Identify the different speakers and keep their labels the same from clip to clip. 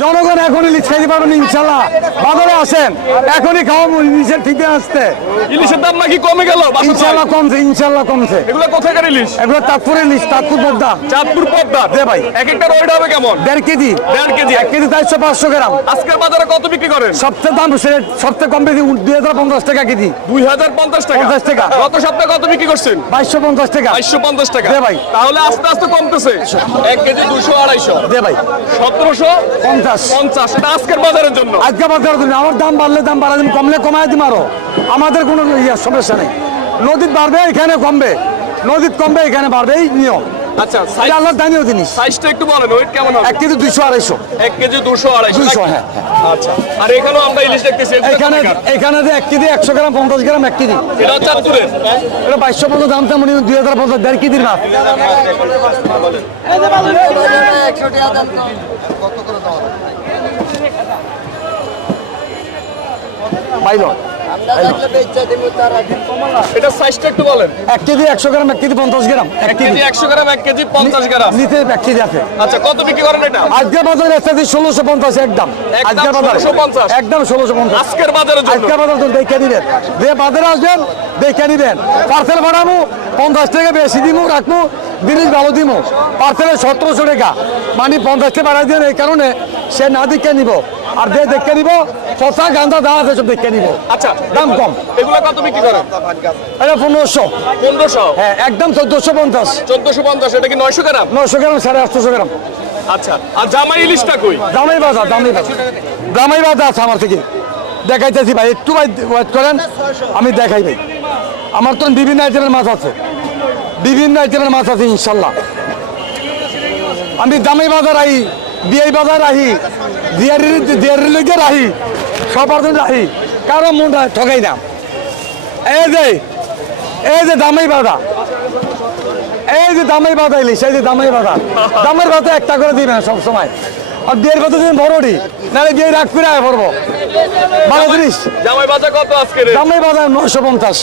Speaker 1: জনগণ এখনই ইলিশ খাইতে পারবেন ইনশাল্লাহ। বাজারে আসেন এখনই খাওয়াবো ইলিশের ঠিকই আসতে।
Speaker 2: ইলিশের দাম নাকি কমে গেল?
Speaker 1: ইনশাল্লাহ কমছে ইনশাল্লাহ কমছে।
Speaker 2: এগুলো কোথাকার ইলিশ?
Speaker 1: এগুলো তাৎপুর ইলিশ তাৎপুর পদ্মা।
Speaker 2: চাঁদপুর পদ্মা?
Speaker 1: দে ভাই।
Speaker 2: এক একটা ওয়েট হবে কেমন?
Speaker 1: দেড় কেজি।
Speaker 2: দেড় কেজি।
Speaker 1: এক কেজি চারশো পাঁচশো গ্রাম।
Speaker 2: আজকের বাজারে কত বিক্রি করেন?
Speaker 1: সবচেয়ে দাম সবচেয়ে কম বেশি দুই হাজার পঞ্চাশ টাকা কেজি।
Speaker 2: দুই হাজার পঞ্চাশ টাকা?
Speaker 1: 50 টাকা।
Speaker 2: গত সপ্তাহে কত বিক্রি করছেন?
Speaker 1: বাইশশো পঞ্চাশ টাকা।
Speaker 2: বাইশশো পঞ্চাশ টাকা।
Speaker 1: দে ভাই।
Speaker 2: তাহলে আস্তে আস্তে কমতেছে। এক কেজি দুশো আড়াইশো।
Speaker 1: দে ভাই।
Speaker 2: সতেরোশো?
Speaker 1: পঞ্চাশ।
Speaker 2: পঞ্চাশ। আজকের বাজারের জন্য।
Speaker 1: আজকে বাজার দিন আমার দাম বাড়লে দাম বাড়া দিন কমলে কমায় দিম আরও। আমাদের কোনো ইয়ে সমস্যা নেই। নদীত বাড়বে এখানে কমবে। নদীত কমবে এখানে বাড়বে এই নিয়ম।
Speaker 2: আচ্ছা
Speaker 1: এটা আল্লাহর দানীয় জিনিস।
Speaker 2: সাইজটা একটু বলেন ওয়েট কেমন হবে
Speaker 1: এক কেজি দুইশো আড়াইশো।
Speaker 2: এক কেজি দুশো আড়াইশো
Speaker 1: দুইশো
Speaker 2: নাকি?
Speaker 1: হ্যাঁ
Speaker 2: আচ্ছা আর এখানেও আমরা ইলিশ দেখতেছি
Speaker 1: এখানে এখানে যে এক কেজি একশো গ্রাম পঞ্চাশ গ্রাম এক কেজি।
Speaker 2: এটা চাঁদপুরের।
Speaker 1: এটা বাইশশো পঞ্চাশ দাম তেমন দুই হাজার পঞ্চাশ দেড় কেজির মাছ বাইলন
Speaker 2: এটা সাইজটা একটু বলেন।
Speaker 1: এক কেজি একশো গ্রাম এক কেজি পঞ্চাশ গ্রাম এক
Speaker 2: কেজি একশো গ্রাম এক কেজি পঞ্চাশ গ্রাম।
Speaker 1: নিচে এক কেজি আছে।
Speaker 2: আচ্ছা কত বিক্রি করেন এটা?
Speaker 1: আজকে বাজারে এক কেজি ষোলোশো পঞ্চাশ একদম
Speaker 2: একদম
Speaker 1: বাজারে একদম ষোলোশো পঞ্চাশ।
Speaker 2: আজকের বাজারের জন্য।
Speaker 1: বাজার তো দেখে নিবেন। যে বাজারে আসবেন দেখে নিবেন। পার্সেল বাড়াবো পঞ্চাশ টাকা বেশি দিমু রাখব জিনিস ভালো দিমু পার্সেলে সতেরোশো টাকা। মানে পঞ্চাশ টাকা বাড়াই দেন এই কারণে সে না দিকে নিব। আর যে দেখে নিব শশা গান্ধা দাম আছে সব দেখে নিব।
Speaker 2: আচ্ছা
Speaker 1: দাম কম।
Speaker 2: এগুলো কত বিক্রি করেন?
Speaker 1: এটা পনেরোশো।
Speaker 2: পনেরোশো?
Speaker 1: হ্যাঁ একদম চোদ্দোশো পঞ্চাশ।
Speaker 2: চোদ্দশো পঞ্চাশ এটা কি নয়শো গ্রাম?
Speaker 1: নশো গ্রাম সাড়ে আটশোশো গ্রাম।
Speaker 2: আচ্ছা আর জামাই ইলিশটা কই?
Speaker 1: দামাই বাজার দামাই বাজার। দামাই বাজার আছে আমার থেকে। দেখাইতেছি ভাই একটু ভাই ওয়েট করেন আমি দেখাই ভাই। আমার তো বিভিন্ন আইটেমের মাছ আছে। বিভিন্ন আইটেমের মাছ আছে ইনশাল্লাহ। আমি দামাই বাজার আহি বিআই বাজার আহি দিয়ারি দিয়ারি লেগে রাহি সবার জন্য রাহি। কারও মন ঠকাই না। এই যে এই যে দামাই বাজার এই যে দামাই বাধা ইলিশ এই যে দামাই বাধা দামের বাধা একটা করে দিবেন সব সময় আর বিয়ের কথা দিন বড়ডি নাহলে বিয়ে রাগ করে আয় পড়ব বারো তিরিশ
Speaker 2: জামাই বাজার কত আজকে
Speaker 1: দামাই বাধা নশো পঞ্চাশ।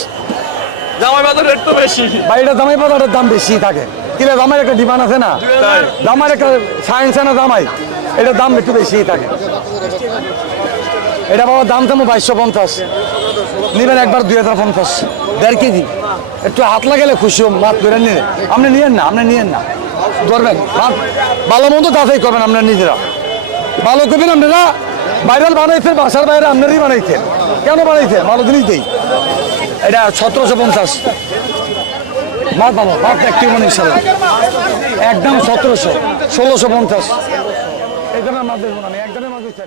Speaker 2: জামাই বাজার রেট তো বেশি।
Speaker 1: বাড়িটা দামাই বাজারের দাম বেশি থাকে। কিলে দামের একটা ডিমান্ড আছে না। দামের একটা সায়েন্স না দামাই এটার দাম একটু বেশি থাকে। এটা বাবা দাম তেমন বাইশশো পঞ্চাশ। নেবেন একবার দুই হাজার পঞ্চাশ। দেড় কেজি। একটু হাত লাগালে খুশি হম মাছ ধরে নিয়ে আপনি নিয়েন না আপনি নিয়েন না। ধরবেন ভালো মন্দ তাতেই করবেন আপনার নিজেরা। ভালো করবেন আপনারা। ভাইরাল বানাইছেন বাসার বাইরে আপনারই বানাইছেন। কেন বানাইছেন? ভালো জিনিস দেই। এটা সতেরোশো পঞ্চাশ। মাছ বাবা মাছ একটি মনে ইনশাল্লাহ একদম সতেরোশো, ষোলোশো পঞ্চাশ। ধরনের মাছ দেখুন আমি একদমই মাছ দিচ্ছি